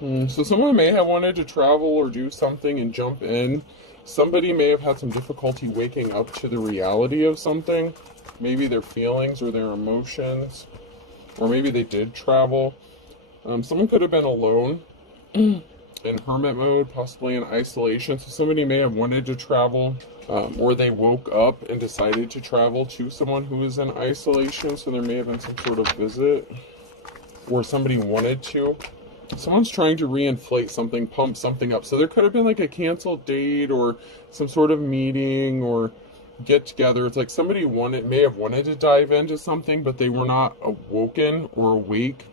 So someone may have wanted to travel or do something and jump in. Somebody may have had some difficulty waking up to the reality of something, maybe their feelings or their emotions, or maybe they did travel. Someone could have been alone in hermit mode, possibly in isolation. So somebody may have wanted to travel, or they woke up and decided to travel to someone who is in isolation. So there may have been some sort of visit, or somebody wanted to. Someone's trying to reinflate something, pump something up. So there could have been like a canceled date or some sort of meeting or get together. It's like somebody may have wanted to dive into something, but they were not awoken or awake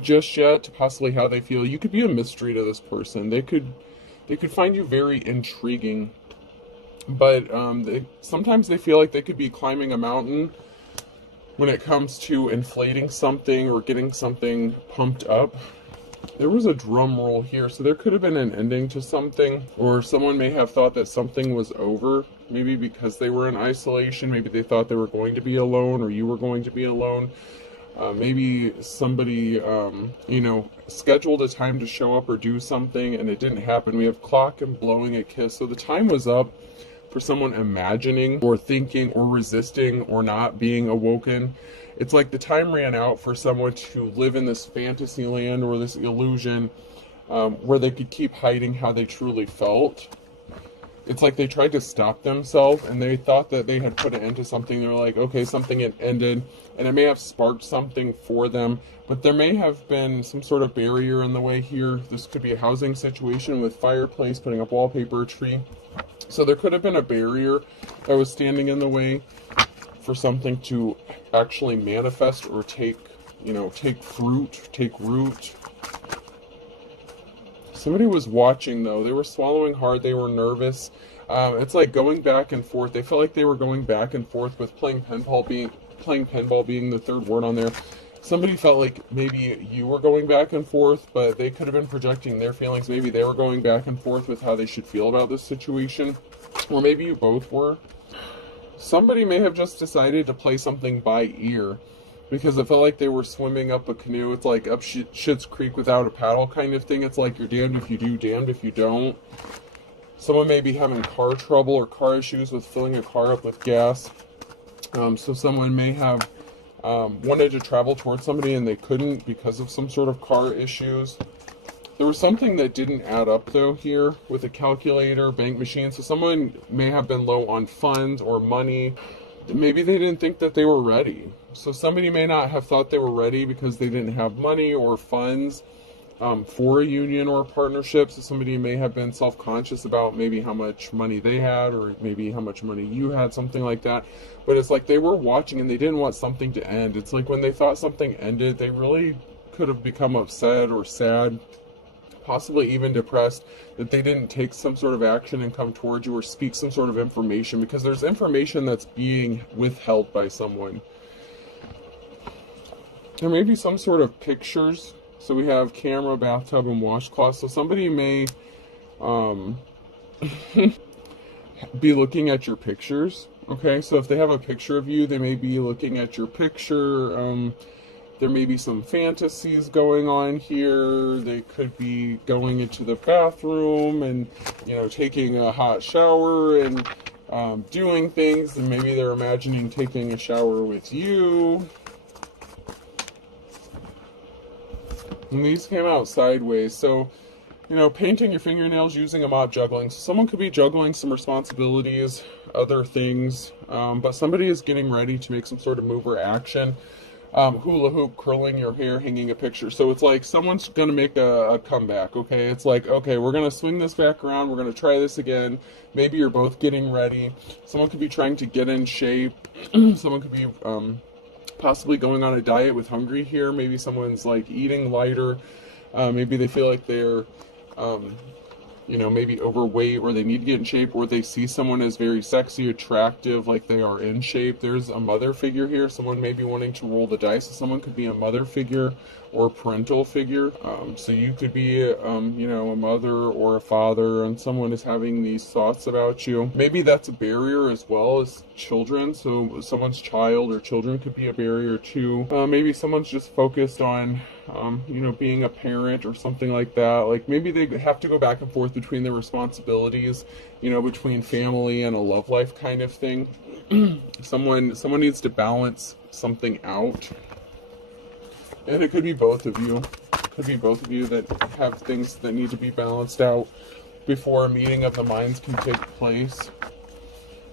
just yet to possibly how they feel. You could be a mystery to this person. They could find you very intriguing, but sometimes they feel like they could be climbing a mountain when it comes to inflating something or getting something pumped up. There was a drum roll here, so there could have been an ending to something, or someone may have thought that something was over, maybe because they were in isolation. Maybe they thought they were going to be alone, or you were going to be alone. Maybe somebody, scheduled a time to show up or do something, and it didn't happen. We have clock and blowing a kiss, so the time was up for someone imagining or thinking or resisting or not being awoken. It's like the time ran out for someone to live in this fantasy land or this illusion where they could keep hiding how they truly felt. It's like they tried to stop themselves and they thought that they had put an end to something. They're like, okay, something had ended, and it may have sparked something for them, but there may have been some sort of barrier in the way here. This could be a housing situation with fireplace, putting up wallpaper, tree. So there could have been a barrier that was standing in the way for something to actually manifest or take fruit, take root. Somebody was watching though. They were swallowing hard. They were nervous. It's like going back and forth. They felt like they were going back and forth with playing pinball being the third word on there. Somebody felt like maybe you were going back and forth, but they could have been projecting their feelings. Maybe they were going back and forth with how they should feel about this situation, or maybe you both were. Somebody may have just decided to play something by ear because it felt like they were swimming up a canoe. It's like up Schitt's Creek without a paddle kind of thing. It's like you're damned if you do, damned if you don't. Someone may be having car trouble or car issues with filling a car up with gas. So someone may have wanted to travel towards somebody and they couldn't because of some sort of car issues. There was something that didn't add up though here with a calculator, bank machine. So someone may have been low on funds or money. Maybe they didn't think that they were ready. So somebody may not have thought they were ready because they didn't have money or funds for a union or a partnership. So somebody may have been self-conscious about maybe how much money they had or maybe how much money you had, something like that. But it's like they were watching and they didn't want something to end. It's like when they thought something ended, they really could have become upset or sad, possibly even depressed, that they didn't take some sort of action and come towards you or speak some sort of information, because there's information that's being withheld by someone. There may be some sort of pictures. So we have camera, bathtub, and washcloth. So somebody may be looking at your pictures. Okay, so if they have a picture of you, they may be looking at your picture. There may be some fantasies going on here. They could be going into the bathroom and, taking a hot shower and doing things. And maybe they're imagining taking a shower with you. And these came out sideways. So, painting your fingernails, using a mop, juggling. So someone could be juggling some responsibilities, other things. But somebody is getting ready to make some sort of move or action. Hula hoop, curling your hair, hanging a picture. So it's like someone's going to make a comeback, okay? It's like, okay, we're going to swing this back around. We're going to try this again. Maybe you're both getting ready. Someone could be trying to get in shape. Someone could be possibly going on a diet with hungry here. Maybe someone's like eating lighter. Maybe they feel like they're maybe overweight, or they need to get in shape, or they see someone as very sexy, attractive, like they are in shape. There's a mother figure here. Someone may be wanting to roll the dice. So someone could be a mother figure or parental figure. So you could be, a mother or a father, and someone is having these thoughts about you. Maybe that's a barrier as well as children. So someone's child or children could be a barrier too. Maybe someone's just focused on you know, being a parent or something like that. Like maybe they have to go back and forth between their responsibilities, you know, between family and a love life kind of thing. Someone needs to balance something out. And it could be both of you. Could be both of you that have things that need to be balanced out before a meeting of the minds can take place.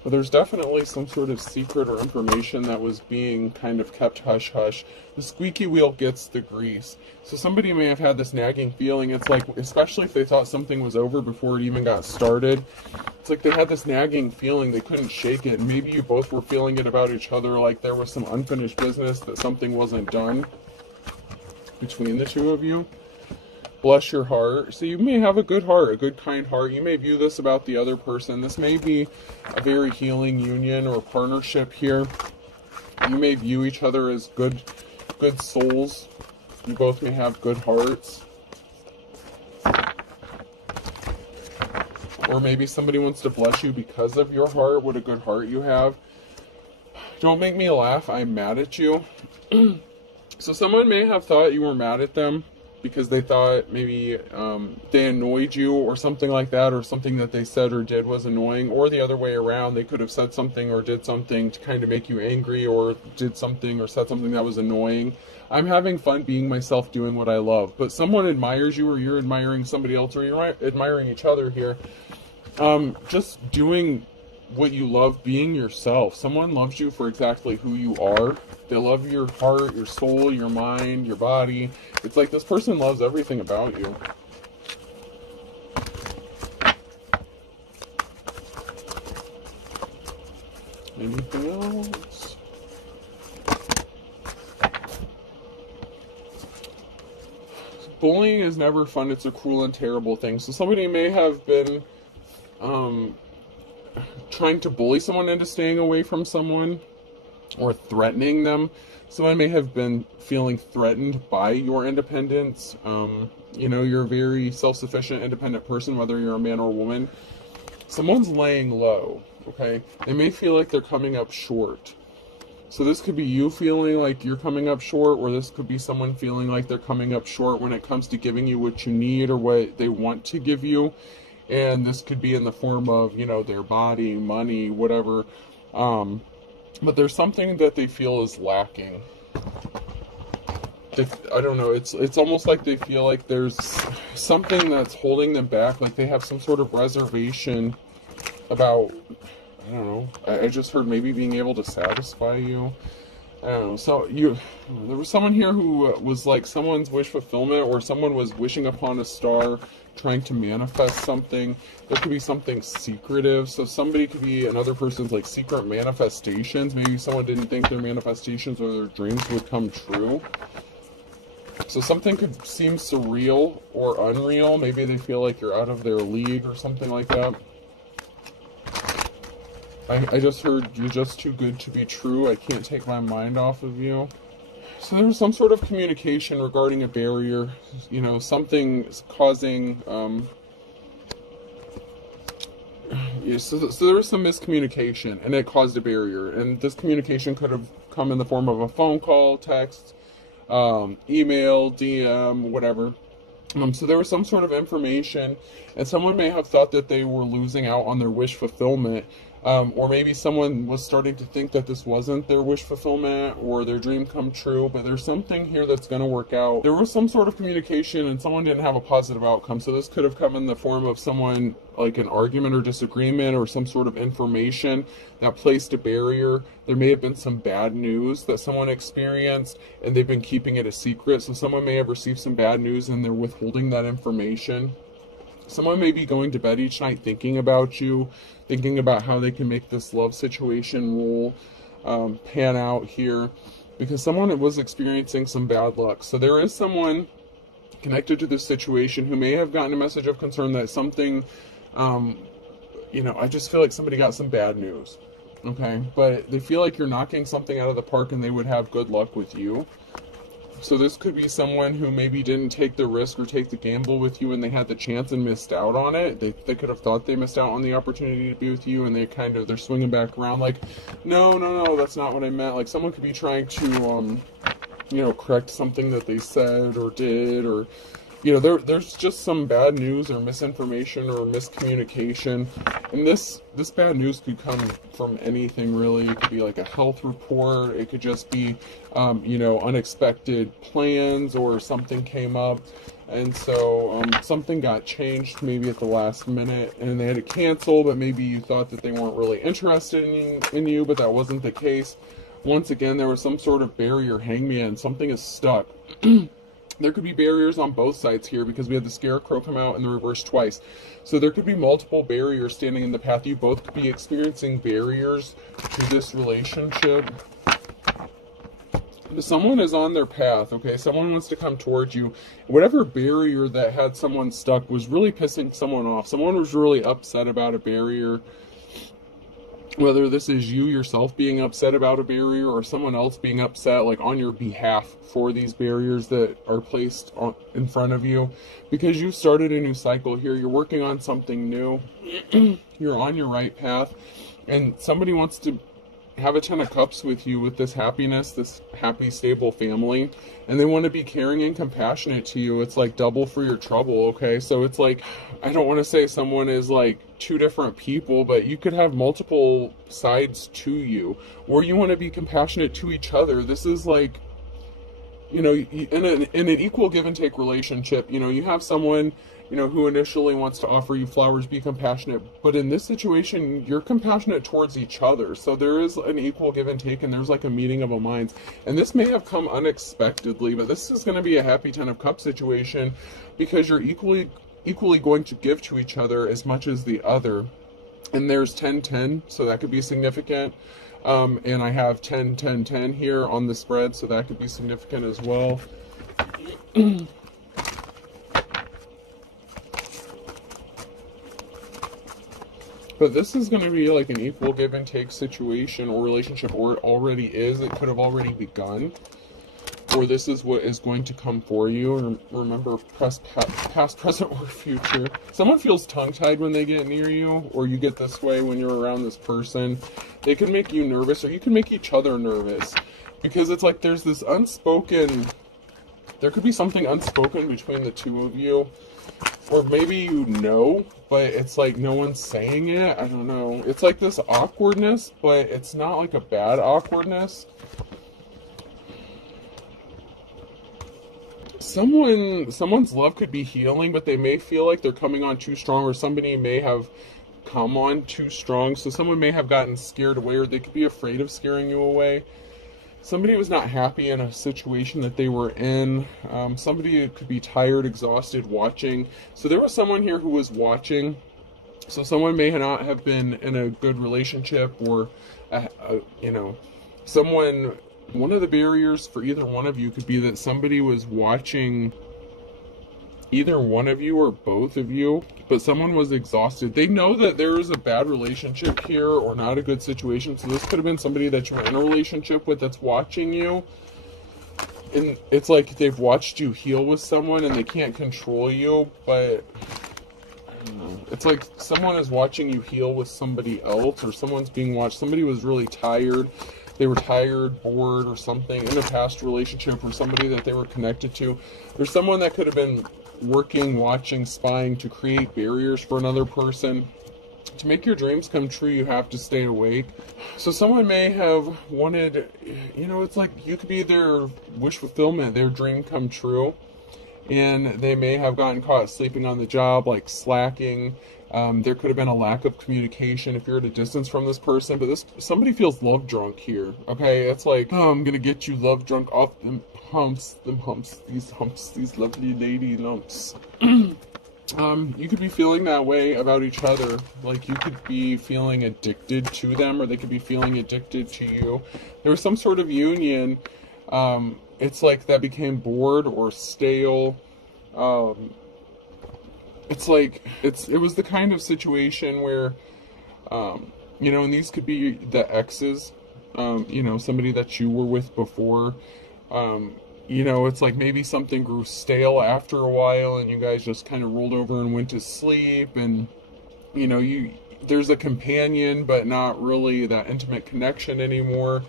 But there's definitely some sort of secret or information that was being kind of kept hush-hush. The squeaky wheel gets the grease. So somebody may have had this nagging feeling. It's like, especially if they thought something was over before it even got started, it's like they had this nagging feeling, they couldn't shake it. Maybe you both were feeling it about each other, like there was some unfinished business, that something wasn't done between the two of you. Bless your heart. So you may have a good heart, a good kind heart. You may view this about the other person. This may be a very healing union or partnership here. You may view each other as good souls. You both may have good hearts. Or maybe somebody wants to bless you because of your heart, what a good heart you have. Don't make me laugh, I'm mad at you. So someone may have thought you were mad at them because they thought maybe they annoyed you or something like that, or something that they said or did was annoying, or the other way around. They could have said something or did something to kind of make you angry, or did something or said something that was annoying. I'm having fun being myself, doing what I love. But someone admires you, or you're admiring somebody else, or you're admiring each other here. Just doing what you love, being yourself. Someone loves you for exactly who you are. They love your heart, your soul, your mind, your body. It's like this person loves everything about you. Anything else? Bullying is never fun. It's a cruel and terrible thing. So somebody may have been trying to bully someone into staying away from someone, or threatening them. Someone may have been feeling threatened by your independence. You know, you're a very self-sufficient, independent person, whether you're a man or a woman. Someone's laying low, okay? They may feel like they're coming up short. So this could be you feeling like you're coming up short, or this could be someone feeling like they're coming up short when it comes to giving you what you need or what they want to give you. And this could be in the form of, you know, their body, money, whatever. But there's something that they feel is lacking. I don't know, it's almost like they feel like there's something that's holding them back, like they have some sort of reservation about, I don't know, I just heard maybe being able to satisfy you. I don't know, so there was someone here who was like someone's wish fulfillment, or someone was wishing upon a star, trying to manifest something. There could be something secretive, so somebody could be another person's like secret manifestations. Maybe someone didn't think their manifestations or their dreams would come true. So something could seem surreal or unreal. Maybe they feel like you're out of their league or something like that. I just heard you're just too good to be true. I can't take my mind off of you. So there's some sort of communication regarding a barrier. You know, something causing... so there was some miscommunication, and it caused a barrier. And this communication could have come in the form of a phone call, text, email, DM, whatever. So there was some sort of information, and someone may have thought that they were losing out on their wish fulfillment. Or maybe someone was starting to think that this wasn't their wish fulfillment or their dream come true, but there's something here that's going to work out. There was some sort of communication and someone didn't have a positive outcome. So this could have come in the form of someone, like an argument or disagreement, or some sort of information that placed a barrier. There may have been some bad news that someone experienced and they've been keeping it a secret. So someone may have received some bad news and they're withholding that information. Someone may be going to bed each night thinking about you, thinking about how they can make this love situation pan out here, because someone was experiencing some bad luck. So there is someone connected to this situation who may have gotten a message of concern that something, you know, I just feel like somebody got some bad news, okay? But they feel like you're knocking something out of the park and they would have good luck with you. So this could be someone who maybe didn't take the risk or take the gamble with you and they had the chance and missed out on it. They could have thought they missed out on the opportunity to be with you, and they're swinging back around like, no, that's not what I meant. Like someone could be trying to correct something that they said or did, or there's just some bad news or misinformation or miscommunication. And this bad news could come from anything, really. It could be like a health report. It could just be unexpected plans, or something came up, and so something got changed maybe at the last minute and they had to cancel, but maybe you thought that they weren't really interested in you, but that wasn't the case. Once again, there was some sort of barrier, hangman. Something is stuck. There could be barriers on both sides here, because we had the scarecrow come out in the reverse twice. So there could be multiple barriers standing in the path. You both could be experiencing barriers to this relationship. Someone is on their path, okay? Someone wants to come towards you. Whatever barrier that had someone stuck was really pissing someone off. Someone was really upset about a barrier. Whether this is you yourself being upset about a barrier, or someone else being upset like on your behalf for these barriers that are placed in front of you, because you started a new cycle here. You're working on something new. You're on your right path, and somebody wants to have a 10 of cups with you, with this happiness, this happy, stable family, and they want to be caring and compassionate to you. It's like double for your trouble, okay? So it's like, I don't want to say someone is like two different people, but you could have multiple sides to you, or you want to be compassionate to each other. This is like, in an equal give and take relationship. You have someone who initially wants to offer you flowers, be compassionate, but in this situation, you're compassionate towards each other. So there is an equal give and take, and there's like a meeting of the minds. And this may have come unexpectedly, but this is going to be a happy 10 of cups situation, because you're equally going to give to each other as much as the other. And there's 10-10, so that could be significant. And I have 10-10-10 here on the spread, so that could be significant as well. But this is going to be like an equal give and take situation or relationship, or it already is. It could have already begun, or this is what is going to come for you. Remember, past, present, or future. Someone feels tongue-tied when they get near you, or you get this way when you're around this person. They can make you nervous, or you can make each other nervous, because it's like there's this unspoken, there could be something unspoken between the two of you. Or maybe but it's like no one's saying it. I don't know. It's like this awkwardness, but it's not like a bad awkwardness. Someone's love could be healing, but they may feel like they're coming on too strong, or somebody may have come on too strong. So someone may have gotten scared away, or they could be afraid of scaring you away. Somebody was not happy in a situation that they were in. Somebody could be tired, exhausted, watching. So there was someone here who was watching. So someone may not have been in a good relationship, or, someone, one of the barriers for either one of you could be that somebody was watching either one of you or both of you, but someone was exhausted. They know that there is a bad relationship here, or not a good situation. So this could have been somebody that you're in a relationship with that's watching you. And it's like they've watched you heal with someone and they can't control you, but I don't know. It's like someone is watching you heal with somebody else, or someone's being watched. Somebody was really tired. They were tired, bored, or something in a past relationship, or somebody that they were connected to. There's someone that could have been working, watching, spying to create barriers for another person. To make your dreams come true, you have to stay awake. So someone may have wanted, it's like you could be their wish fulfillment, their dream come true. And they may have gotten caught sleeping on the job, like slacking. There could have been a lack of communication if you're at a distance from this person. But somebody feels love drunk here, okay? It's like, I'm gonna get you love drunk off them humps, these lovely lady lumps. You could be feeling that way about each other. Like you could be feeling addicted to them, or they could be feeling addicted to you. There was some sort of union. It's like that became bored or stale. It's like, it was the kind of situation where, and these could be the exes, somebody that you were with before. It's like maybe something grew stale after a while and you guys just kind of rolled over and went to sleep, and, there's a companion, but not really that intimate connection anymore.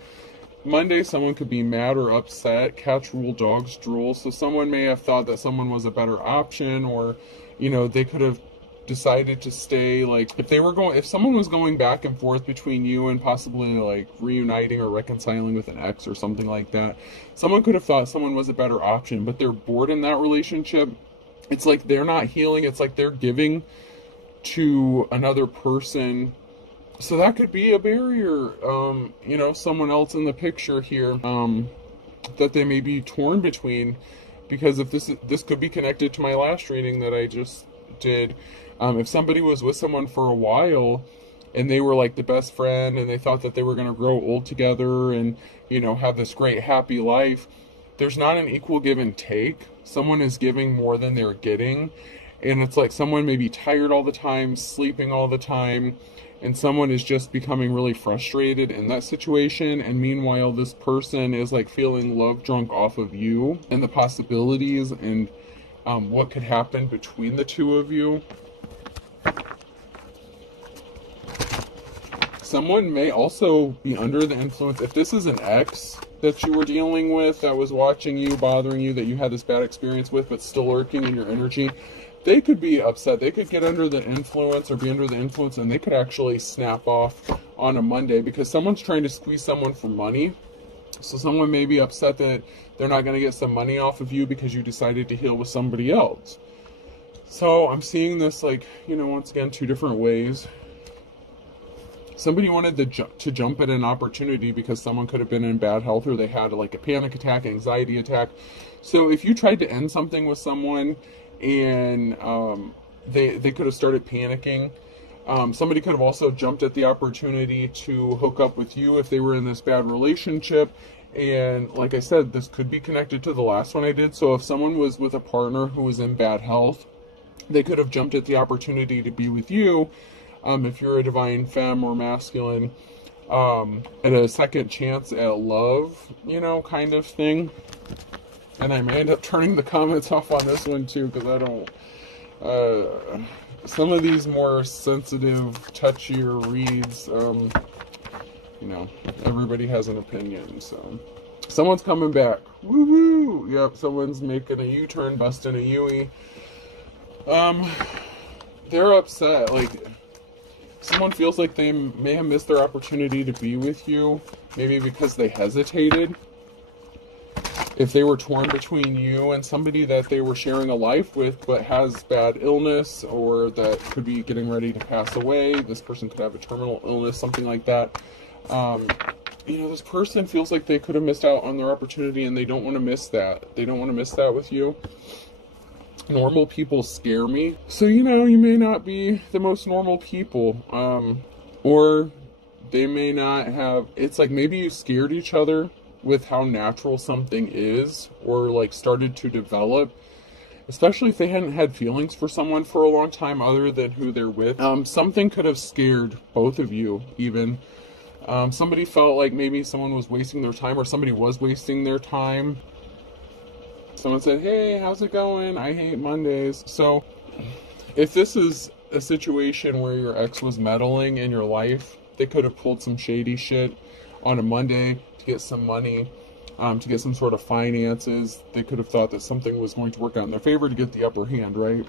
Monday, someone could be mad or upset. Cats rule, dogs drool. So someone may have thought that someone was a better option, or, they could have decided to stay. Like, if someone was going back and forth between you and possibly like reuniting or reconciling with an ex or something like that, someone could have thought someone was a better option, but they're bored in that relationship. It's like they're not healing. It's like they're giving to another person. So that could be a barrier. Someone else in the picture here, that they may be torn between, because if this could be connected to my last reading that I just did. If somebody was with someone for a while and they were like the best friend and they thought that they were going to grow old together and, have this great happy life, there's not an equal give and take. Someone is giving more than they're getting. And it's like someone may be tired all the time, sleeping all the time, and someone is just becoming really frustrated in that situation. And meanwhile, this person is like feeling love drunk off of you and the possibilities and what could happen between the two of you. Someone may also be under the influence. If this is an ex that you were dealing with, that was watching you, bothering you, that you had this bad experience with, but still lurking in your energy, they could be upset. They could get under the influence or be under the influence, and they could actually snap off on a Monday because someone's trying to squeeze someone for money. So someone may be upset that they're not going to get some money off of you because you decided to heal with somebody else. So I'm seeing this like, once again, two different ways. Somebody wanted to jump at an opportunity because someone could have been in bad health, or they had like a panic attack, anxiety attack. So if you tried to end something with someone and they could have started panicking, somebody could have also jumped at the opportunity to hook up with you if they were in this bad relationship. And like I said, this could be connected to the last one I did. So if someone was with a partner who was in bad health, they could have jumped at the opportunity to be with you. If you're a divine femme or masculine, at a second chance at love, kind of thing. And I may end up turning the comments off on this one too, because I don't, some of these more sensitive, touchier reads, everybody has an opinion. So someone's coming back. Woohoo! Yep, someone's making a U-turn, busting a Yui. They're upset. Like, someone feels like they may have missed their opportunity to be with you, maybe because they hesitated. If they were torn between you and somebody that they were sharing a life with but has bad illness, or that could be getting ready to pass away, this person could have a terminal illness, something like that. This person feels like they could have missed out on their opportunity, and they don't want to miss that. They don't want to miss that with you. Normal people scare me. So, you may not be the most normal people. Or they may not have, it's like maybe you scared each other with how natural something is, or like started to develop, especially if they hadn't had feelings for someone for a long time other than who they're with. Something could have scared both of you even. Somebody felt like maybe someone was wasting their time, or somebody was wasting their time. Someone said, hey, how's it going? I hate Mondays. So if this is a situation where your ex was meddling in your life, they could have pulled some shady shit on a Monday to get some money, to get some sort of finances. They could have thought that something was going to work out in their favor to get the upper hand, right?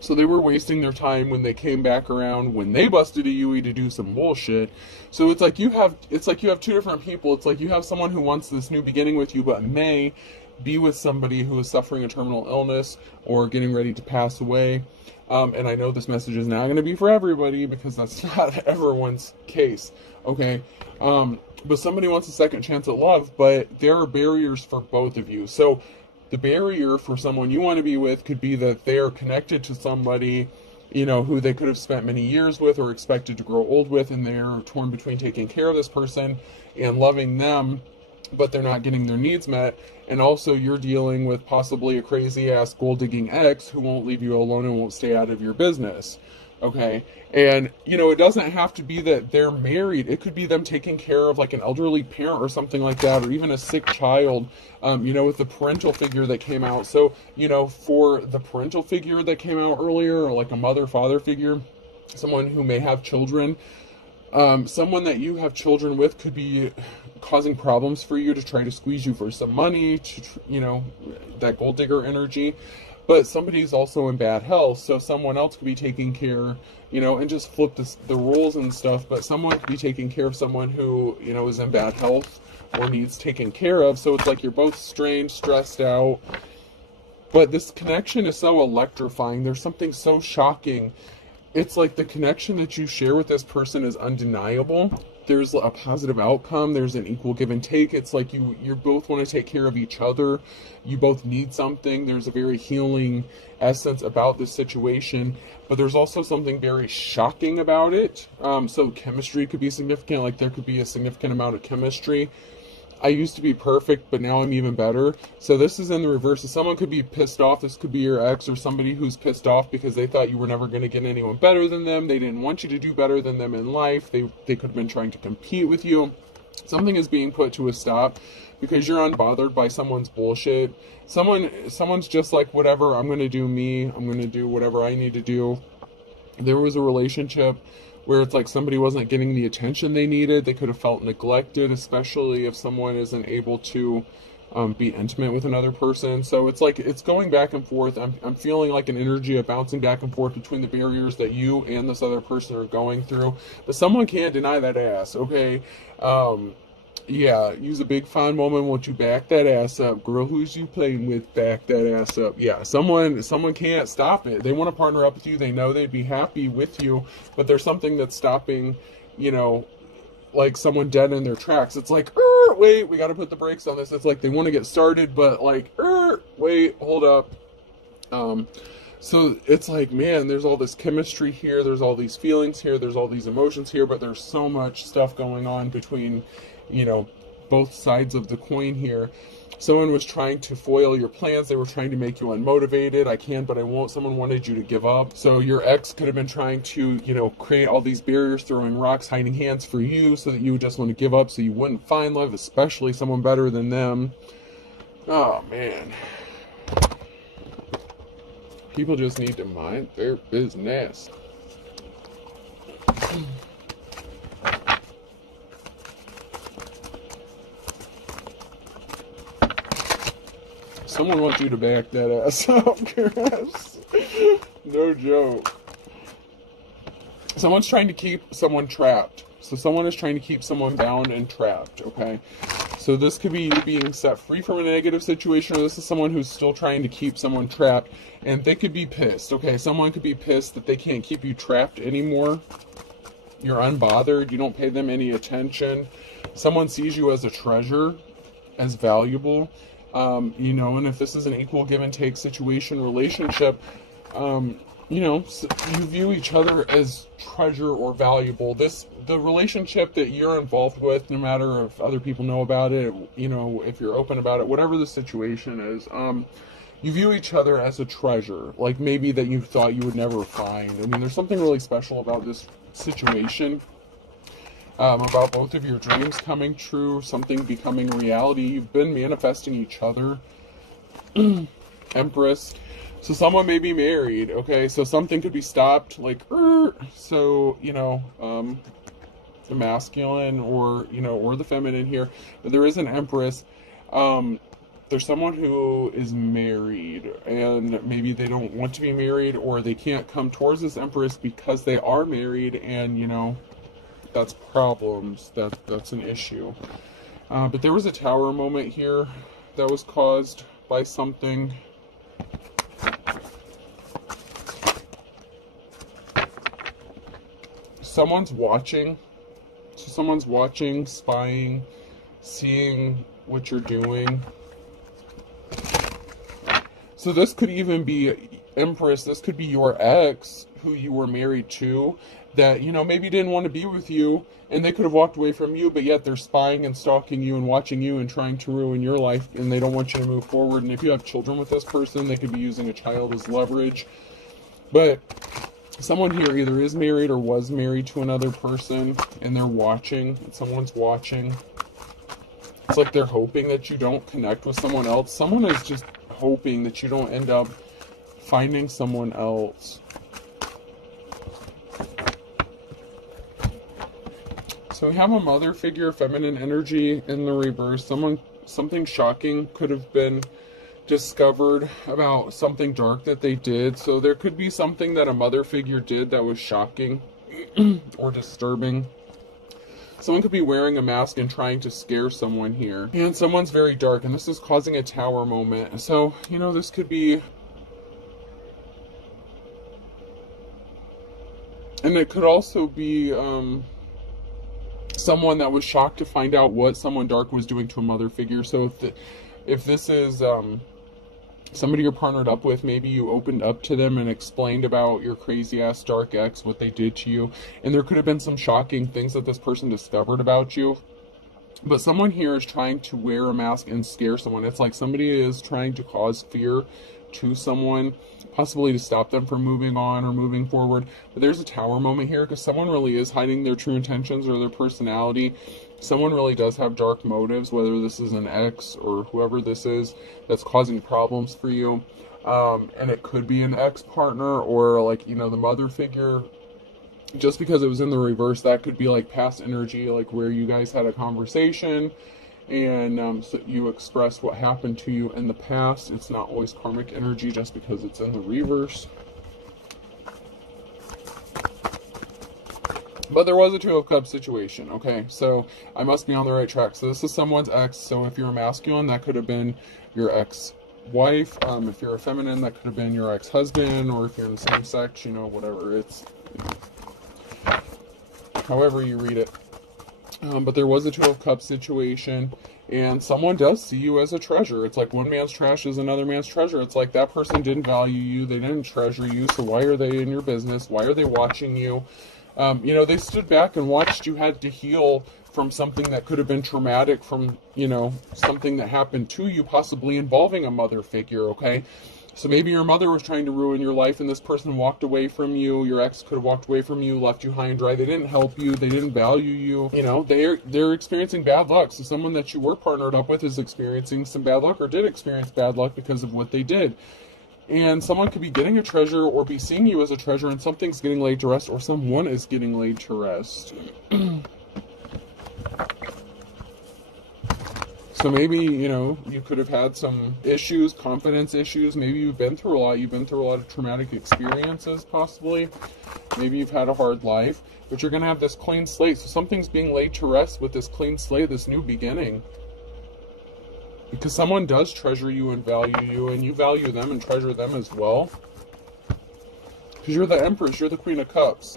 So they were wasting their time when they came back around, when they busted a Yui to do some bullshit. So it's like you have two different people. It's like you have someone who wants this new beginning with you, but may be with somebody who is suffering a terminal illness or getting ready to pass away. And I know this message is not going to be for everybody, because that's not everyone's case, okay? But somebody wants a second chance at love, but there are barriers for both of you. So the barrier for someone you want to be with could be that they are connected to somebody, who they could have spent many years with or expected to grow old with, and they're torn between taking care of this person and loving them, but they're not getting their needs met. And also you're dealing with possibly a crazy ass gold digging ex who won't leave you alone and won't stay out of your business. Okay. And it doesn't have to be that they're married. It could be them taking care of like an elderly parent or something like that, or even a sick child, with the parental figure that came out. So, for the parental figure that came out earlier, or like a mother, father figure, someone who may have children, Someone that you have children with could be causing problems for you to try to squeeze you for some money, that gold digger energy. But somebody's also in bad health, so someone else could be taking care, and just flip the roles and stuff, but someone could be taking care of someone who, is in bad health or needs taken care of. So it's like you're both strained, stressed out. But this connection is so electrifying. There's something so shocking. It's like the connection that you share with this person is undeniable. There's a positive outcome. There's an equal give and take. It's like you both want to take care of each other. You both need something. There's a very healing essence about this situation, but there's also something very shocking about it. So chemistry could be significant. Like there could be a significant amount of chemistry. I used to be perfect, but now I'm even better. So this is in the reverse. So someone could be pissed off. This could be your ex or somebody who's pissed off because they thought you were never going to get anyone better than them. They didn't want you to do better than them in life. They could have been trying to compete with you. Something is being put to a stop because you're unbothered by someone's bullshit. Someone's just like, whatever, I'm going to do me. I'm going to do whatever I need to do. There was a relationship where it's like somebody wasn't getting the attention they needed. They could have felt neglected, especially if someone isn't able to be intimate with another person. So it's like it's going back and forth. I'm feeling like an energy of bouncing back and forth between the barriers that you and this other person are going through. But someone can't deny that ass, okay? Yeah, use a big fine woman. Won't you back that ass up? Girl, who's you playing with? Back that ass up. Yeah, someone can't stop it. They want to partner up with you. They know they'd be happy with you, but there's something that's stopping, like someone dead in their tracks. It's like, wait, we got to put the brakes on this. It's like they want to get started, but like, wait, hold up. So it's like, man, there's all this chemistry here. There's all these feelings here. There's all these emotions here, but there's so much stuff going on between both sides of the coin here. Someone was trying to foil your plans. They were trying to make you unmotivated. I can, but I won't. Someone wanted you to give up. So your ex could have been trying to, create all these barriers, throwing rocks, hiding hands for you so that you would just want to give up so you wouldn't find love, especially someone better than them. Oh, man. People just need to mind their business. Someone wants you to back that ass up, Chris. No joke. Someone's trying to keep someone trapped. So someone is trying to keep someone bound and trapped, okay? So this could be you being set free from a negative situation, or this is someone who's still trying to keep someone trapped, and they could be pissed, okay? Someone could be pissed that they can't keep you trapped anymore. You're unbothered. You don't pay them any attention. Someone sees you as a treasure, as valuable. And if this is an equal give and take situation, relationship, you view each other as treasure or valuable. The relationship that you're involved with, no matter if other people know about it, if you're open about it, whatever the situation is, you view each other as a treasure, like maybe that you thought you would never find. I mean, there's something really special about this situation. About both of your dreams coming true, something becoming reality. You've been manifesting each other. Empress. So someone may be married, okay? So something could be stopped, like, so, the masculine or the feminine here. But there is an Empress. There's someone who is married, and maybe they don't want to be married, or they can't come towards this Empress because they are married, and, that's problems. That's an issue. But there was a tower moment here that was caused by something. Someone's watching. So someone's watching, spying, seeing what you're doing. So this could even be Empress. This could be your ex who you were married to, that, maybe didn't want to be with you, and they could have walked away from you, but yet they're spying and stalking you and watching you and trying to ruin your life, and they don't want you to move forward. And if you have children with this person, they could be using a child as leverage. But someone here either is married or was married to another person, and they're watching, and someone's watching. It's like they're hoping that you don't connect with someone else. Someone is just hoping that you don't end up finding someone else. So we have a mother figure, feminine energy in the reverse. Something shocking could have been discovered about something dark that they did. So there could be something that a mother figure did that was shocking or disturbing. Someone could be wearing a mask and trying to scare someone here. And someone's very dark, and this is causing a tower moment. So, you know, this could be... And it could also be someone that was shocked to find out what someone dark was doing to a mother figure. So if this is somebody you're partnered up with, maybe you opened up to them and explained about your crazy ass dark ex, what they did to you, and there could have been some shocking things that this person discovered about you. But someone here is trying to wear a mask and scare someone. It's like somebody is trying to cause fear to someone, possibly to stop them from moving on or moving forward. But there's a tower moment here because someone really is hiding their true intentions or their personality. Someone really does have dark motives, whether this is an ex or whoever this is that's causing problems for you. And it could be an ex-partner or, like, you know, the mother figure. Just because it was in the reverse, that could be like past energy, like where you guys had a conversation and so you expressed what happened to you in the past. It's not always karmic energy just because it's in the reverse. But there was a Two of Cups situation, okay? So I must be on the right track. So this is someone's ex. So if you're a masculine, that could have been your ex-wife. If you're a feminine, that could have been your ex-husband. Or if you're in the same sex, you know, whatever. It's however you read it. But there was a Two of Cups situation, and someone does see you as a treasure. It's like one man's trash is another man's treasure. It's like that person didn't value you, they didn't treasure you, so why are they in your business? Why are they watching you? You know, they stood back and watched you had to heal from something that could have been traumatic, from, you know, something that happened to you, possibly involving a mother figure, okay? So maybe your mother was trying to ruin your life and this person walked away from you. Your ex could have walked away from you, left you high and dry. They didn't help you. They didn't value you. You know, they're experiencing bad luck. So someone that you were partnered up with is experiencing some bad luck or did experience bad luck because of what they did. And someone could be getting a treasure or be seeing you as a treasure and something's getting laid to rest or someone is getting laid to rest. So maybe, you know, you could have had some issues, confidence issues. Maybe you've been through a lot. You've been through a lot of traumatic experiences, possibly. Maybe you've had a hard life. But you're going to have this clean slate. So something's being laid to rest with this clean slate, this new beginning. Because someone does treasure you and value you, and you value them and treasure them as well. Because you're the Empress. You're the Queen of Cups.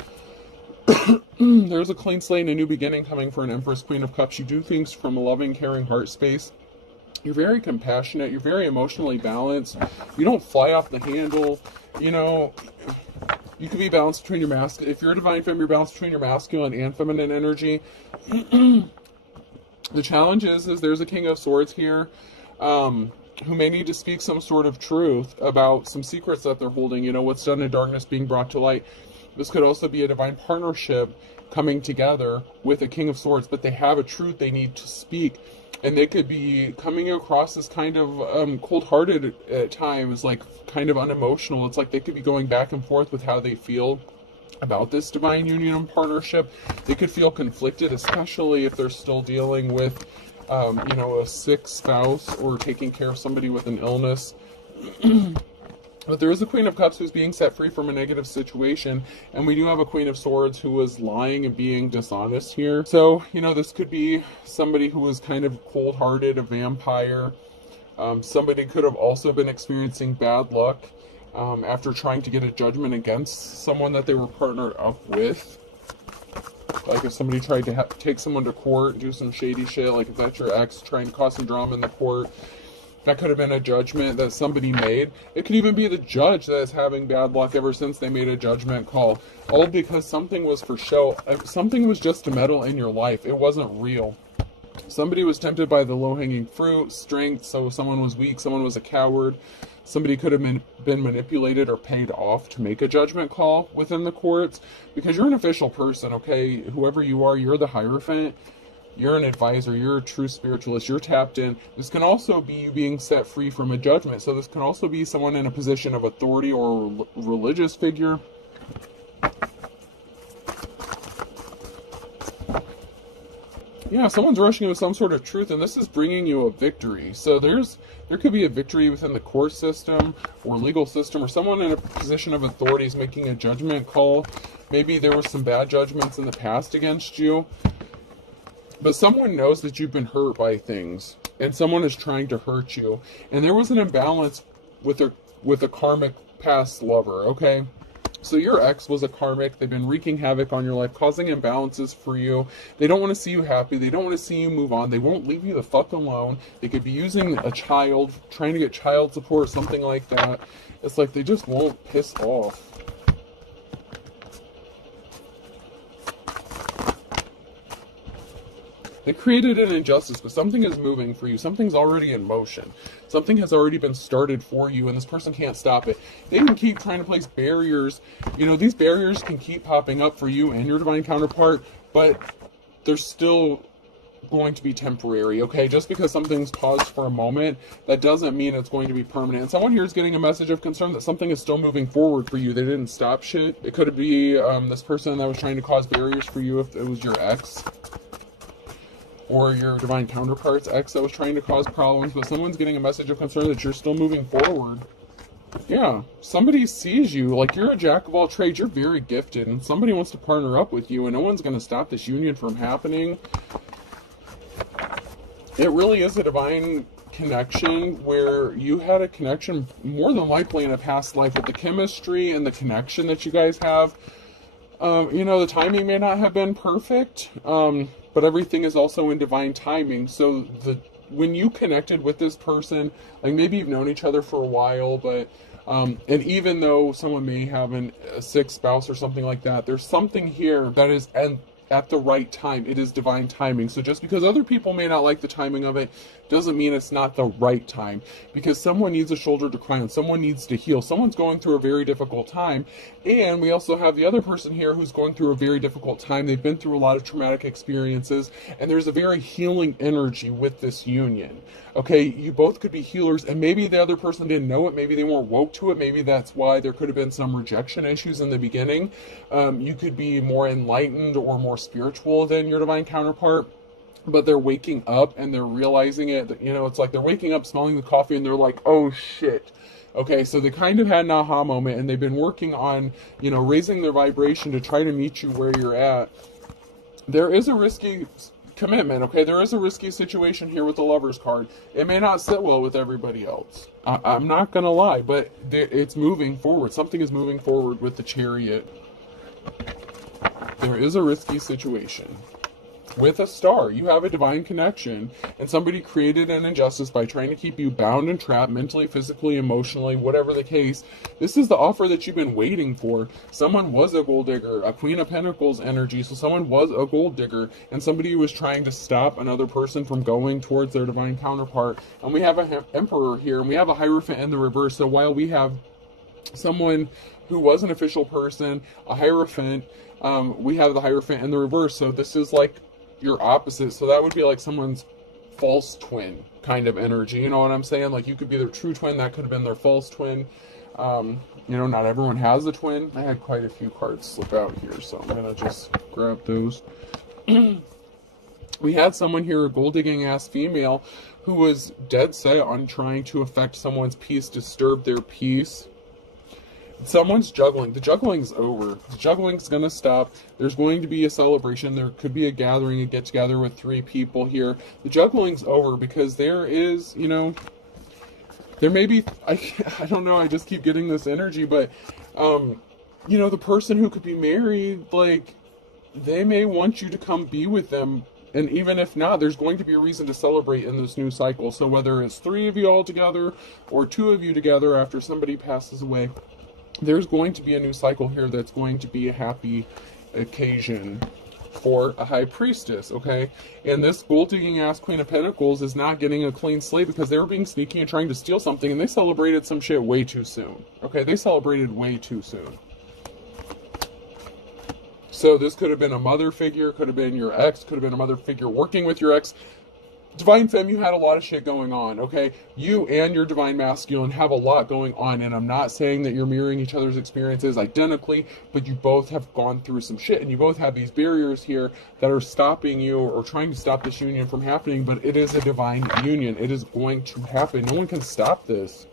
There's a clean slate and a new beginning coming for an Empress, Queen of Cups. You do things from a loving, caring heart space. You're very compassionate. You're very emotionally balanced. You don't fly off the handle. You know, you could be balanced between your masculine. If you're a divine femme, you're balanced between your masculine and feminine energy. The challenge is there's a King of Swords here who may need to speak some sort of truth about some secrets that they're holding. You know, what's done in darkness being brought to light. This could also be a divine partnership coming together with a King of Swords, but they have a truth they need to speak. And they could be coming across as kind of cold-hearted at times, like kind of unemotional. It's like they could be going back and forth with how they feel about this divine union and partnership. They could feel conflicted, especially if they're still dealing with, you know, a sick spouse or taking care of somebody with an illness. But there is a Queen of Cups who's being set free from a negative situation, and we do have a Queen of Swords who was lying and being dishonest here. So, you know, this could be somebody who was kind of cold-hearted, a vampire. Somebody could have also been experiencing bad luck after trying to get a judgment against someone that they were partnered up with. Like if somebody tried to take someone to court, do some shady shit, like if that's your ex trying to cause some drama in the court, that could have been a judgment that somebody made. It could even be the judge that is having bad luck ever since they made a judgment call. All because something was for show. Something was just to meddle in your life. It wasn't real. Somebody was tempted by the low-hanging fruit, strength, so someone was weak, someone was a coward. Somebody could have been manipulated or paid off to make a judgment call within the courts. Because you're an official person, okay? Whoever you are, you're the Hierophant. You're an advisor, you're a true spiritualist, you're tapped in. This can also be you being set free from a judgment. So this can also be someone in a position of authority or a religious figure. Yeah, someone's rushing in with some sort of truth, and this is bringing you a victory. So there could be a victory within the court system or legal system, or someone in a position of authority is making a judgment call. Maybe there was some bad judgments in the past against you, but someone knows that you've been hurt by things, and someone is trying to hurt you. And there was an imbalance with a karmic past lover, okay? So your ex was a karmic. They've been wreaking havoc on your life, causing imbalances for you. They don't want to see you happy. They don't want to see you move on. They won't leave you the fuck alone. They could be using a child, trying to get child support, something like that. It's like they just won't piss off. They created an injustice, but something is moving for you. Something's already in motion. Something has already been started for you, and this person can't stop it. They can keep trying to place barriers. You know, these barriers can keep popping up for you and your divine counterpart, but they're still going to be temporary, okay? Just because something's paused for a moment, that doesn't mean it's going to be permanent. And someone here is getting a message of concern that something is still moving forward for you. They didn't stop shit. It could be this person that was trying to cause barriers for you if it was your ex, or your divine counterpart's ex that was trying to cause problems, but someone's getting a message of concern that you're still moving forward. Yeah, somebody sees you, like you're a jack of all trades, you're very gifted, and somebody wants to partner up with you, and no one's going to stop this union from happening. It really is a divine connection where you had a connection more than likely in a past life with the chemistry and the connection that you guys have. You know, the timing may not have been perfect, but everything is also in divine timing. So when you connected with this person, like maybe you've known each other for a while, but and even though someone may have a sick spouse or something like that, there's something here that is at the right time. It is divine timing. So just because other people may not like the timing of it doesn't mean it's not the right time, because someone needs a shoulder to cry on. Someone needs to heal. Someone's going through a very difficult time. And we also have the other person here who's going through a very difficult time. They've been through a lot of traumatic experiences, and there's a very healing energy with this union. Okay, you both could be healers, and maybe the other person didn't know it. Maybe they weren't woke to it. Maybe that's why there could have been some rejection issues in the beginning. You could be more enlightened or more spiritual than your divine counterpart, but they're waking up and they're realizing it. You know, it's like they're waking up, smelling the coffee, and they're like, oh shit. Okay, so they kind of had an aha moment, and they've been working on, you know, raising their vibration to try to meet you where you're at. There is a risky commitment, okay? There is a risky situation here with the Lover's card. It may not sit well with everybody else. I'm not going to lie, but it's moving forward. Something is moving forward with the Chariot. There is a risky situation. With a star, you have a divine connection, and somebody created an injustice by trying to keep you bound and trapped mentally, physically, emotionally, whatever the case. This is the offer that you've been waiting for. Someone was a gold digger, a Queen of Pentacles energy, so someone was a gold digger, and somebody was trying to stop another person from going towards their divine counterpart. And we have an Emperor here, and we have a Hierophant in the reverse. So while we have someone who was an official person, a Hierophant, we have the Hierophant in the reverse. So this is like your opposite. So that would be like someone's false twin kind of energy. You know what I'm saying? Like you could be their true twin. That could have been their false twin. You know, not everyone has a twin. I had quite a few cards slip out here, so I'm going to just grab those. We had someone here, a gold digging ass female, who was dead set on trying to affect someone's peace, disturb their peace. Someone's juggling. The juggling's over. The juggling's going to stop. There's going to be a celebration. There could be a gathering, a get-together with 3 people here. The juggling's over because there is, you know, there may be, I don't know, I just keep getting this energy, but, you know, the person who could be married, like, they may want you to come be with them. And even if not, there's going to be a reason to celebrate in this new cycle. So whether it's 3 of you all together or 2 of you together after somebody passes away, there's going to be a new cycle here that's going to be a happy occasion for a high priestess, okay? And this gold-digging ass Queen of Pentacles is not getting a clean slate because they were being sneaky and trying to steal something, and they celebrated some shit way too soon, okay? They celebrated way too soon. So this could have been a mother figure, could have been your ex, could have been a mother figure working with your ex. Divine Femme, you had a lot of shit going on, okay? You and your Divine Masculine have a lot going on, and I'm not saying that you're mirroring each other's experiences identically, but you both have gone through some shit, and you both have these barriers here that are stopping you or trying to stop this union from happening, but it is a divine union. It is going to happen. No one can stop this.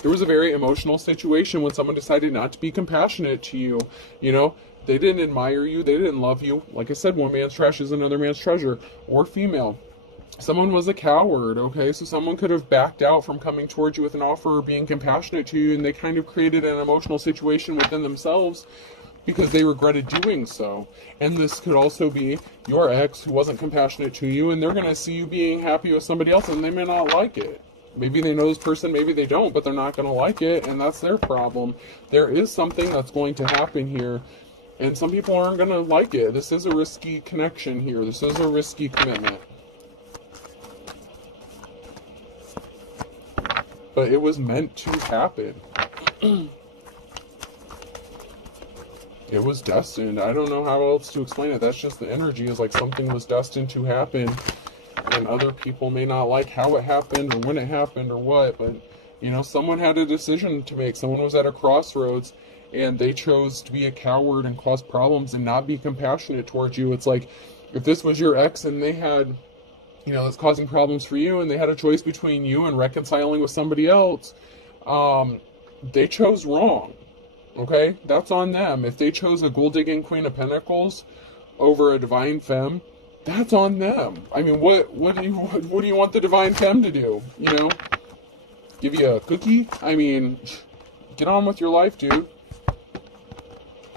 There was a very emotional situation when someone decided not to be compassionate to you, you know? They didn't admire you. They didn't love you. Like I said, one man's trash is another man's treasure. Or female. Someone was a coward, okay? So someone could have backed out from coming towards you with an offer or being compassionate to you, and they kind of created an emotional situation within themselves because they regretted doing so. And this could also be your ex who wasn't compassionate to you, and they're going to see you being happy with somebody else, and they may not like it. Maybe they know this person, maybe they don't, but they're not going to like it, and that's their problem. There is something that's going to happen here. And some people aren't going to like it. This is a risky connection here. This is a risky commitment. But it was meant to happen. It was destined. I don't know how else to explain it. That's just the energy. Is like something was destined to happen. And other people may not like how it happened or when it happened or what. But, you know, someone had a decision to make. Someone was at a crossroads. And they chose to be a coward and cause problems and not be compassionate towards you. It's like, if this was your ex and they had, you know, that's causing problems for you, and they had a choice between you and reconciling with somebody else, they chose wrong. Okay? That's on them. If they chose a gold-digging Queen of Pentacles over a Divine Femme, that's on them. I mean, what do you want the Divine Femme to do? You know? Give you a cookie? I mean, get on with your life, dude.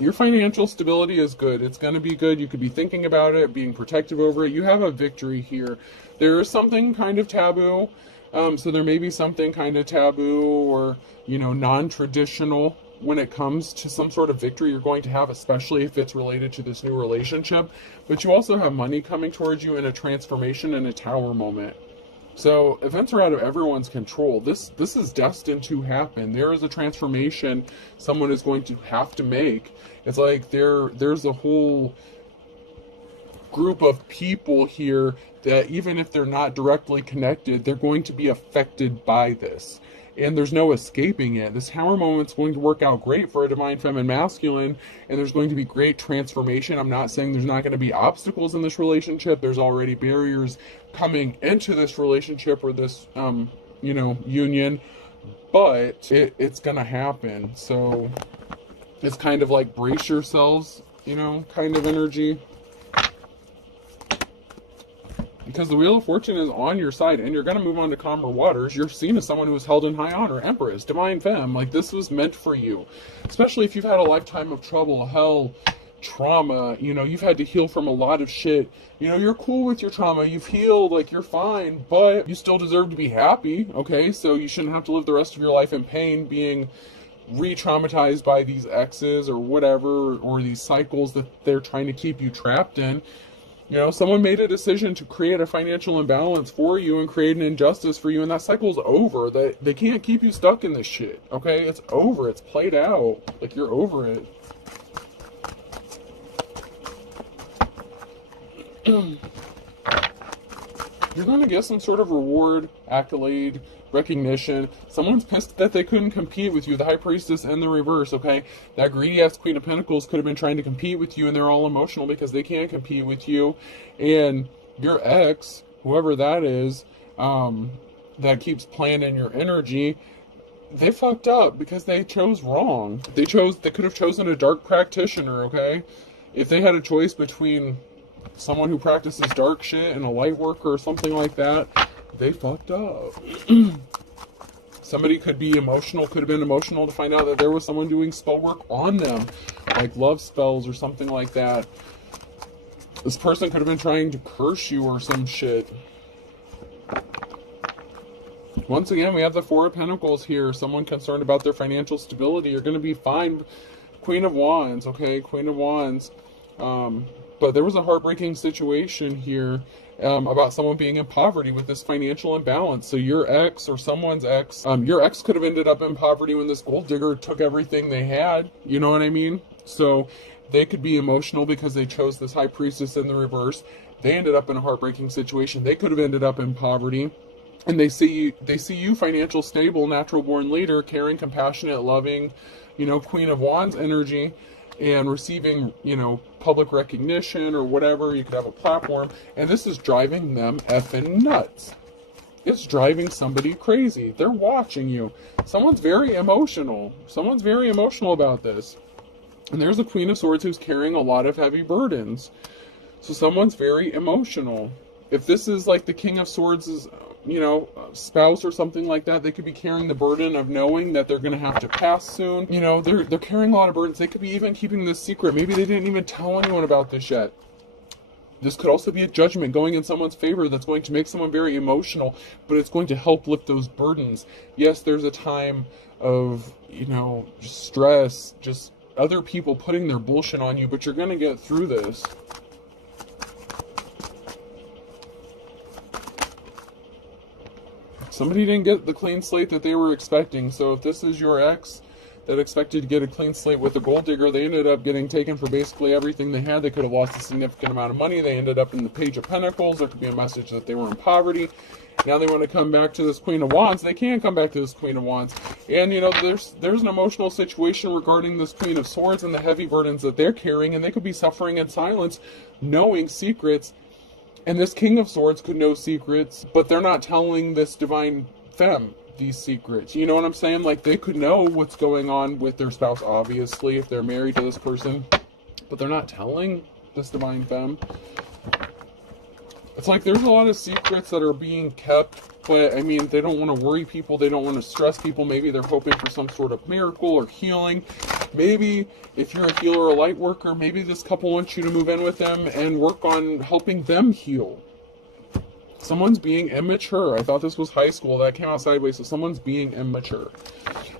Your financial stability is good. It's going to be good. You could be thinking about it, being protective over it. You have a victory here. There is something kind of taboo. So there may be something kind of taboo or, you know, non-traditional when it comes to some sort of victory you're going to have, especially if it's related to this new relationship. But you also have money coming towards you in a transformation and a tower moment. So events are out of everyone's control. This is destined to happen. There is a transformation someone is going to have to make. It's like there's a whole group of people here that even if they're not directly connected, they're going to be affected by this. And there's no escaping it. This Tower moment's going to work out great for a Divine Feminine Masculine, and there's going to be great transformation. I'm not saying there's not going to be obstacles in this relationship. There's already barriers coming into this relationship or this, you know, union, but it's going to happen. So it's kind of like brace yourselves, you know, kind of energy. Because the Wheel of Fortune is on your side, and you're going to move on to calmer waters. You're seen as someone who is held in high honor. Empress, Divine Femme, like this was meant for you. Especially if you've had a lifetime of trouble, hell, trauma, you know, you've had to heal from a lot of shit. You know, you're cool with your trauma, you've healed, like you're fine, but you still deserve to be happy, okay? So you shouldn't have to live the rest of your life in pain, being re-traumatized by these exes or whatever, or these cycles that they're trying to keep you trapped in. You know, someone made a decision to create a financial imbalance for you and create an injustice for you, and that cycle's over. They can't keep you stuck in this shit, okay? It's over. It's played out. Like, you're over it. You're going to get some sort of reward, accolade, recognition. Someone's pissed that they couldn't compete with you. The High Priestess and the reverse, okay? That greedy-ass Queen of Pentacles could have been trying to compete with you, and they're all emotional because they can't compete with you. And your ex, whoever that is, that keeps playing in your energy, they fucked up because they chose wrong. They could have chosen a dark practitioner, okay? If they had a choice between someone who practices dark shit and a light worker or something like that, they fucked up. Somebody could be emotional, could have been emotional to find out that there was someone doing spell work on them, like love spells or something like that. This person could have been trying to curse you or some shit. Once again, we have the Four of Pentacles here. Someone concerned about their financial stability. You're going to be fine. Queen of Wands, okay? Queen of Wands. But there was a heartbreaking situation here about someone being in poverty with this financial imbalance. So your ex or someone's ex, your ex could have ended up in poverty when this gold digger took everything they had. You know what I mean? So they could be emotional because they chose this High Priestess in the reverse. They ended up in a heartbreaking situation. They could have ended up in poverty. And they see you financial, stable, natural born leader, caring, compassionate, loving, Queen of Wands energy, and receiving, public recognition or whatever. You could have a platform, and this is driving them effing nuts. It's driving somebody crazy. They're watching you. Someone's very emotional. Someone's very emotional about this. And there's a Queen of Swords who's carrying a lot of heavy burdens. So someone's very emotional. If this is like the King of Swords' spouse or something like that, they could be carrying the burden of knowing that they're going to have to pass soon. They're carrying a lot of burdens. They could be even keeping this secret. Maybe they didn't even tell anyone about this yet. This could also be a judgment going in someone's favor that's going to make someone very emotional, but it's going to help lift those burdens. Yes, there's a time of, just stress, just other people putting their bullshit on you, but you're going to get through this. Somebody didn't get the clean slate that they were expecting. So if this is your ex that expected to get a clean slate with a gold digger, they ended up getting taken for basically everything they had. They could have lost a significant amount of money. They ended up in the Page of Pentacles. There could be a message that they were in poverty. Now they want to come back to this Queen of Wands. They can't come back to this Queen of Wands. And, there's an emotional situation regarding this Queen of Swords and the heavy burdens that they're carrying. And they could be suffering in silence, knowing secrets. And this King of Swords could know secrets, but they're not telling this divine femme these secrets. You know what I'm saying? Like, they could know what's going on with their spouse, obviously, if they're married to this person, but they're not telling this divine femme. It's like there's a lot of secrets that are being kept, but I mean, they don't want to worry people. They don't want to stress people. Maybe they're hoping for some sort of miracle or healing. Maybe if you're a healer or a light worker, maybe this couple wants you to move in with them and work on helping them heal. Someone's being immature. I thought this was high school. That came out sideways. So someone's being immature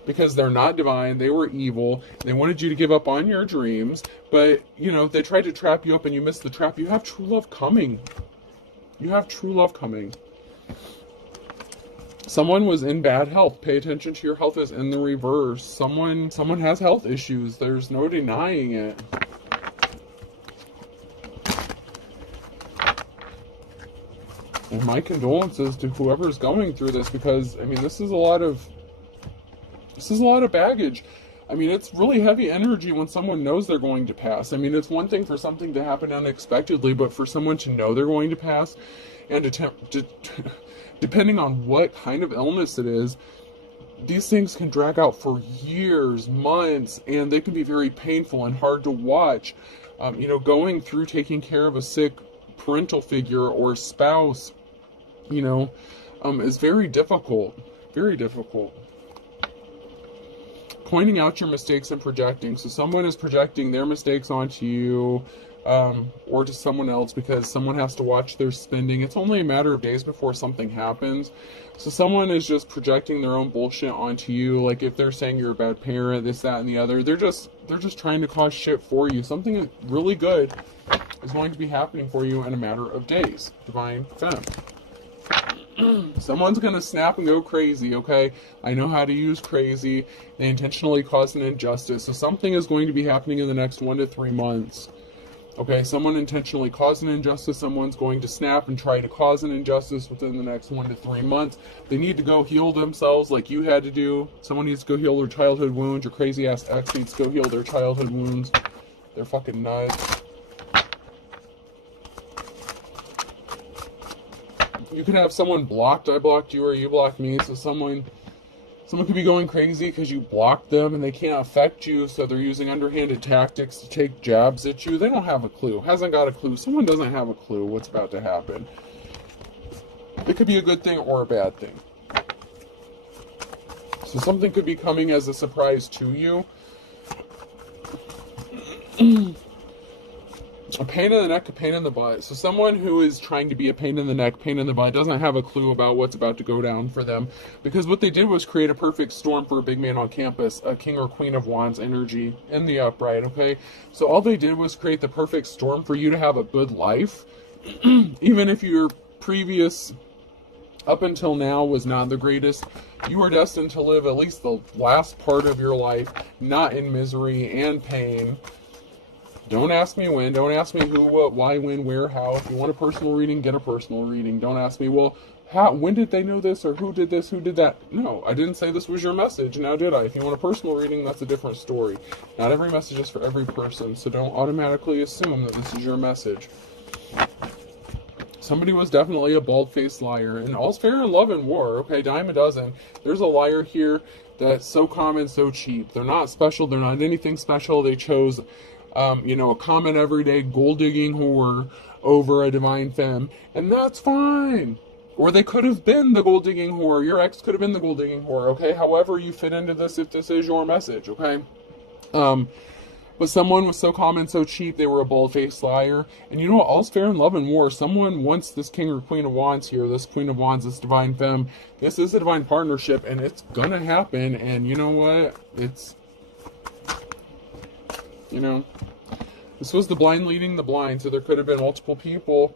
because they're not divine. They were evil. They wanted you to give up on your dreams. But, they tried to trap you up and you missed the trap. You have true love coming. You have true love coming. Someone was in bad health. Pay attention to your health is in the reverse. Someone has health issues. There's no denying it. And my condolences to whoever's going through this, because I mean this is a lot of baggage. I mean, it's really heavy energy when someone knows they're going to pass. I mean, it's one thing for something to happen unexpectedly, but for someone to know they're going to pass and depending on what kind of illness it is, these things can drag out for years, months, and they can be very painful and hard to watch. Going through taking care of a sick parental figure or spouse, is very difficult. Very difficult. Pointing out your mistakes and projecting. So someone is projecting their mistakes onto you or to someone else because someone has to watch their spending. It's only a matter of days before something happens. So someone is just projecting their own bullshit onto you. Like if they're saying you're a bad parent, this, that, and the other, they're just trying to cause shit for you. Something really good is going to be happening for you in a matter of days. Divine Femme. Someone's going to snap and go crazy, okay? I know how to use crazy. They intentionally caused an injustice. So something is going to be happening in the next 1 to 3 months. Okay, someone intentionally caused an injustice. Someone's going to snap and try to cause an injustice within the next 1 to 3 months. They need to go heal themselves like you had to do. Someone needs to go heal their childhood wounds. Your crazy-ass ex needs to go heal their childhood wounds. They're fucking nuts. You could have someone blocked. I blocked you or you blocked me. So someone could be going crazy because you blocked them and they can't affect you. So they're using underhanded tactics to take jabs at you. They don't have a clue. Hasn't got a clue. Someone doesn't have a clue what's about to happen. It could be a good thing or a bad thing. So something could be coming as a surprise to you. A pain in the neck, a pain in the butt. So someone who is trying to be a pain in the neck, pain in the butt, doesn't have a clue about what's about to go down for them. Because what they did was create a perfect storm for a big man on campus, a King or Queen of Wands energy in the upright, okay? So all they did was create the perfect storm for you to have a good life. Even if your previous, up until now, was not the greatest, you are destined to live at least the last part of your life not in misery and pain. Don't ask me when. Don't ask me who, what, why, when, where, how. If you want a personal reading, get a personal reading. Don't ask me, well, how, when did they know this, or who did this, who did that? No, I didn't say this was your message, now did I? If you want a personal reading, that's a different story. Not every message is for every person, so don't automatically assume that this is your message. Somebody was definitely a bald-faced liar, and all's fair in love and war, okay, dime a dozen. There's a liar here that's so common, so cheap. They're not special, they're not anything special. They chose, a common everyday gold-digging whore over a divine femme, and that's fine. Or they could have been the gold-digging whore. Your ex could have been the gold-digging whore, okay? However you fit into this, if this is your message, okay? But someone was so common, so cheap, they were a bald-faced liar. And you know what? All's fair in love and war. Someone wants this King or Queen of Wands here, this Queen of Wands, this divine femme. This is a divine partnership, and it's gonna happen. And you know what? It's, this was the blind leading the blind. So there could have been multiple people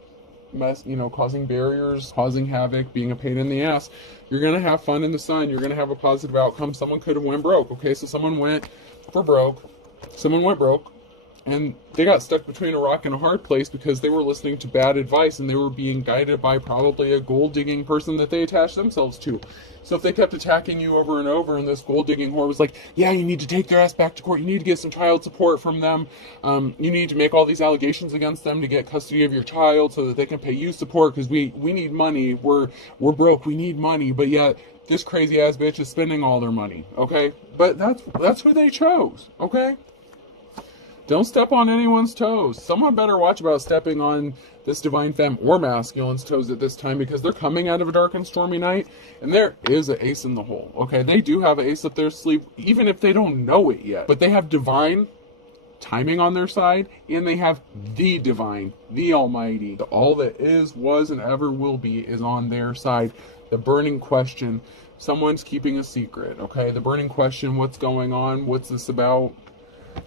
causing barriers, causing havoc, being a pain in the ass. You're going to have fun in the sun. You're going to have a positive outcome. Someone could have went broke, okay? So someone went broke, and they got stuck between a rock and a hard place because they were listening to bad advice, and they were being guided by probably a gold-digging person that they attached themselves to. So if they kept attacking you over and over, and this gold-digging whore was like, yeah, you need to take their ass back to court, you need to get some child support from them, you need to make all these allegations against them to get custody of your child so that they can pay you support, because we need money, we're broke, we need money, but yet this crazy-ass bitch is spending all their money, okay? But that's who they chose, okay? Don't step on anyone's toes. Someone better watch about stepping on this divine femme or masculine's toes at this time, because they're coming out of a dark and stormy night, and there is an ace in the hole, okay? They do have an ace up their sleeve, even if they don't know it yet. But they have divine timing on their side, and they have the divine, the almighty. All that is, was, and ever will be is on their side. The burning question, someone's keeping a secret, okay? The burning question, what's going on? What's this about?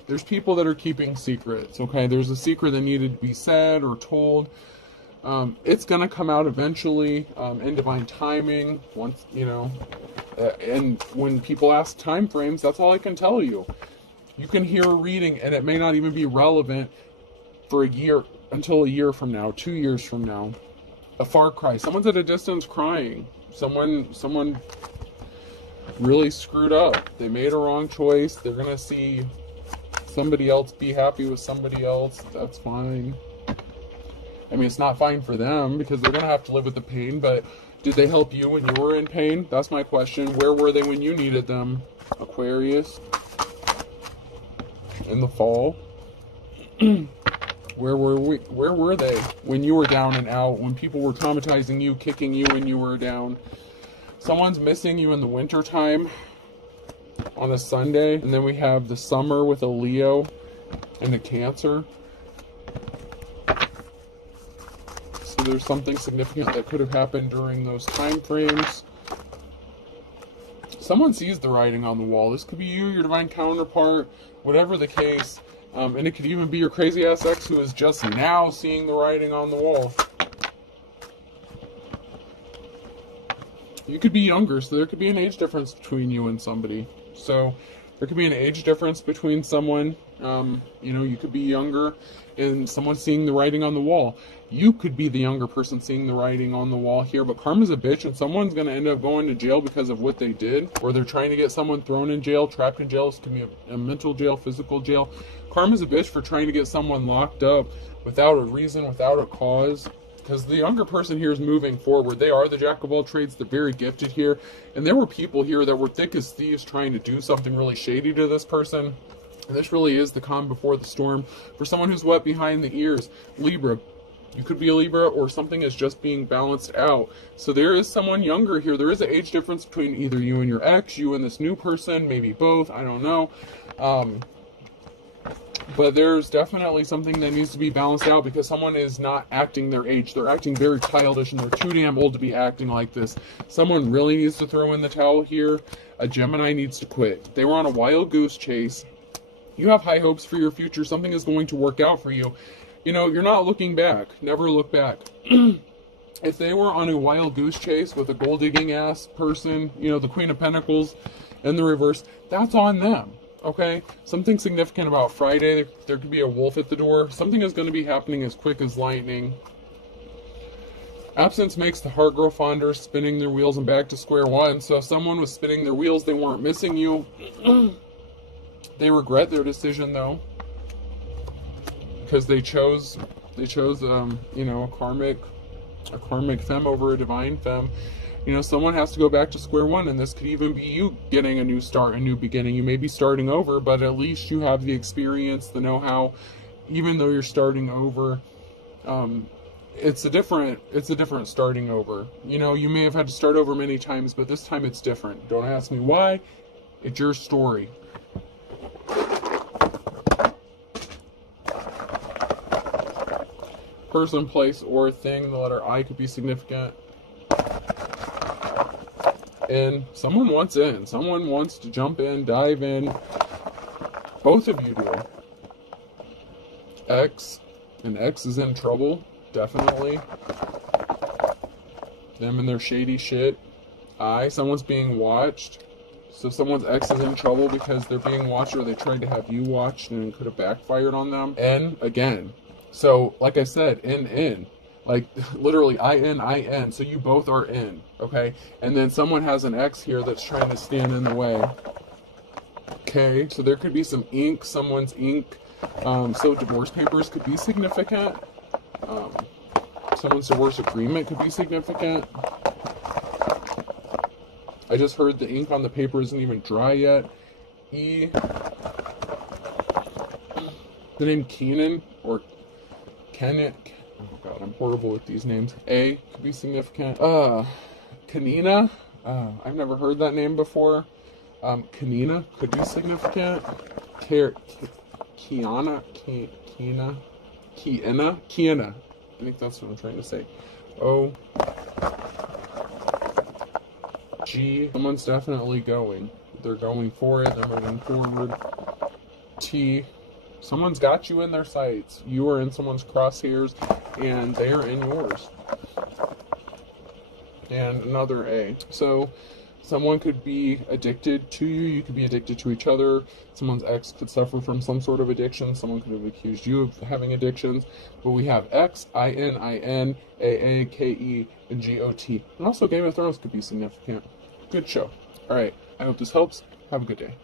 There's people that are keeping secrets, okay? There's a secret that needed to be said or told. It's going to come out eventually in divine timing. Once, and when people ask time frames, that's all I can tell you. You can hear a reading, and it may not even be relevant for a year, until a year from now, 2 years from now. A far cry. Someone's at a distance crying. Someone really screwed up. They made a wrong choice. They're going to see somebody else be happy with somebody else. That's fine. I mean, it's not fine for them because they're going to have to live with the pain, but did they help you when you were in pain? That's my question. Where were they when you needed them? Aquarius. In the fall. Where were they when you were down and out, when people were traumatizing you, kicking you when you were down? Someone's missing you in the winter time. On a Sunday, and then we have the summer with a Leo and a Cancer. So there's something significant that could have happened during those time frames. Someone sees the writing on the wall. This could be you, your divine counterpart, whatever the case. And it could even be your crazy ass ex who is just now seeing the writing on the wall. You could be younger, so there could be an age difference between you and somebody. So there could be an age difference between someone, you could be younger and someone seeing the writing on the wall. You could be the younger person seeing the writing on the wall here, but karma's a bitch, and someone's going to end up going to jail because of what they did, or they're trying to get someone thrown in jail, trapped in jail. This could be a mental jail, physical jail. Karma's a bitch for trying to get someone locked up without a reason, without a cause. Because the younger person here is moving forward. They are the jack of all trades. They're very gifted here. And there were people here that were thick as thieves trying to do something really shady to this person. And this really is the calm before the storm. For someone who's wet behind the ears, Libra. You could be a Libra, or something is just being balanced out. So there is someone younger here. There is an age difference between either you and your ex, you and this new person, maybe both. I don't know. But there's definitely something that needs to be balanced out because someone is not acting their age. They're acting very childish, and they're too damn old to be acting like this. Someone really needs to throw in the towel here. A Gemini needs to quit. They were on a wild goose chase. You have high hopes for your future. Something is going to work out for you. You're not looking back. Never look back. If they were on a wild goose chase with a gold digging ass person, the Queen of Pentacles in the reverse, that's on them. Okay, something significant about Friday. There could be a wolf at the door. Something is going to be happening as quick as lightning. Absence makes the heart grow fonder, spinning their wheels and back to square one. So if someone was spinning their wheels, they weren't missing you. They regret their decision though, because they chose you know, a karmic femme over a divine femme. You know, someone has to go back to square one, and this could even be you getting a new start, a new beginning. You may be starting over, but at least you have the experience, the know-how. Even though you're starting over, it's a different starting over. You know, you may have had to start over many times, but this time it's different. Don't ask me why. It's your story. Person, place, or thing. The letter I could be significant. And someone wants in. Someone wants to jump in, dive in. Both of you do. X. And X is in trouble. Definitely. Them and their shady shit. I. Someone's being watched. So someone's ex is in trouble because they're being watched, or they tried to have you watched and it could have backfired on them. N. Again. So, like I said, in. Like, literally, I-N. So you both are in, okay? And then someone has an X here that's trying to stand in the way. Okay, so there could be some ink, someone's ink. So divorce papers could be significant. Someone's divorce agreement could be significant. I just heard the ink on the paper isn't even dry yet. E. The name Keenan, or Kenneth. Oh god, I'm horrible with these names. A could be significant. Kanina. I've never heard that name before. Kanina could be significant. Kiana. I think that's what I'm trying to say. O. G. Someone's definitely going. They're going for it. They're moving forward. T. Someone's got you in their sights. You are in someone's crosshairs, and they are in yours. And another A. So, someone could be addicted to you. You could be addicted to each other. Someone's ex could suffer from some sort of addiction. Someone could have accused you of having addictions. But we have X, I-N, A-A, K-E, and G-O-T. And also Game of Thrones could be significant. Good show. Alright, I hope this helps. Have a good day.